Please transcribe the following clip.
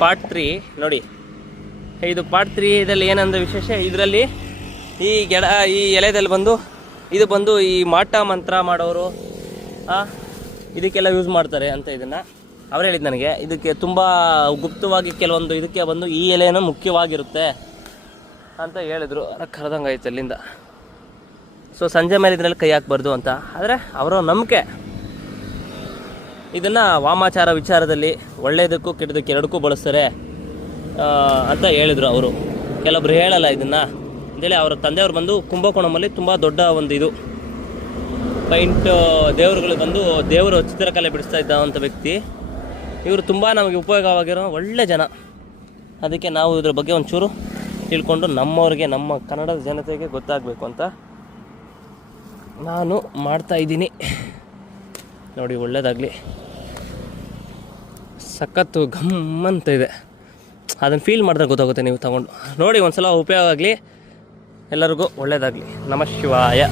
Part 3 ನೋಡಿ. ಇದು part 3 ಇದರಲ್ಲಿ ಏನಂದ್ರೆ ವಿಶೇಷ, ಇದರಲ್ಲಿ ಈ ಎಲೆದಲ್ಲಿ ಇದು ಬಂದು ಈ ಮಾಟ ಮಂತ್ರ ಮಾಡೋರು ಇದಕ್ಕೆಲ್ಲ ಯೂಸ್ ಮಾಡ್ತಾರೆ ಅಂತ. ಇದನ್ನು ಅವ್ರು ಹೇಳಿದ್ದು ನನಗೆ. ಇದಕ್ಕೆ ತುಂಬ ಗುಪ್ತವಾಗಿ ಕೆಲವೊಂದು ಇದಕ್ಕೆ ಬಂದು ಈ ಎಲೆನೂ ಮುಖ್ಯವಾಗಿರುತ್ತೆ ಅಂತ ಹೇಳಿದ್ರು. ಕರೆದಂಗೆ ಆಯ್ತು ಅಲ್ಲಿಂದ. ಸೊ ಸಂಜೆ ಮೇಲೆ ಇದರಲ್ಲಿ ಕೈ ಹಾಕಬಾರ್ದು ಅಂತ. ಆದರೆ ಅವರ ನಂಬಿಕೆ. ಇದನ್ನು ವಾಮಾಚಾರ ವಿಚಾರದಲ್ಲಿ ಒಳ್ಳೆಯದಕ್ಕೂ ಕೆಟ್ಟದಕ್ಕೆ ಎರಡಕ್ಕೂ ಬಳಸ್ತಾರೆ ಅಂತ ಹೇಳಿದರು ಅವರು. ಕೆಲವೊಬ್ರು ಹೇಳಲ್ಲ ಇದನ್ನು ಅಂತೇಳಿ. ಅವರ ತಂದೆಯವರು ಬಂದು ಕುಂಭಕೋಣಮಲ್ಲಿ ತುಂಬ ದೊಡ್ಡ ಒಂದು ಇದು ದೇವರುಗಳು ಬಂದು ದೇವರು ಚಿತ್ರಕಲೆ ಬಿಡಿಸ್ತಾ ಇದ್ದಂಥ ವ್ಯಕ್ತಿ ಇವರು. ತುಂಬ ನಮಗೆ ಉಪಯೋಗವಾಗಿರೋ ಒಳ್ಳೆ ಜನ. ಅದಕ್ಕೆ ನಾವು ಇದ್ರ ಬಗ್ಗೆ ಒಂಚೂರು ತಿಳ್ಕೊಂಡು ನಮ್ಮವ್ರಿಗೆ, ನಮ್ಮ ಕನ್ನಡದ ಜನತೆಗೆ ಗೊತ್ತಾಗಬೇಕು ಅಂತ ನಾನು ಮಾಡ್ತಾ ಇದ್ದೀನಿ. ನೋಡಿ, ಒಳ್ಳೆಯದಾಗಲಿ. ಸಖತ್ತು ಗಮ್ಮಂತ ಇದೆ. ಅದನ್ನು ಫೀಲ್ ಮಾಡಿದ್ರೆ ಗೊತ್ತಾಗುತ್ತೆ. ನೀವು ತಗೊಂಡು ನೋಡಿ, ಒಂದು ಸಲ ಉಪಯೋಗ ಆಗಲಿ. ಎಲ್ಲರಿಗೂ ಒಳ್ಳೆಯದಾಗಲಿ. ನಮಃ ಶಿವಾಯ.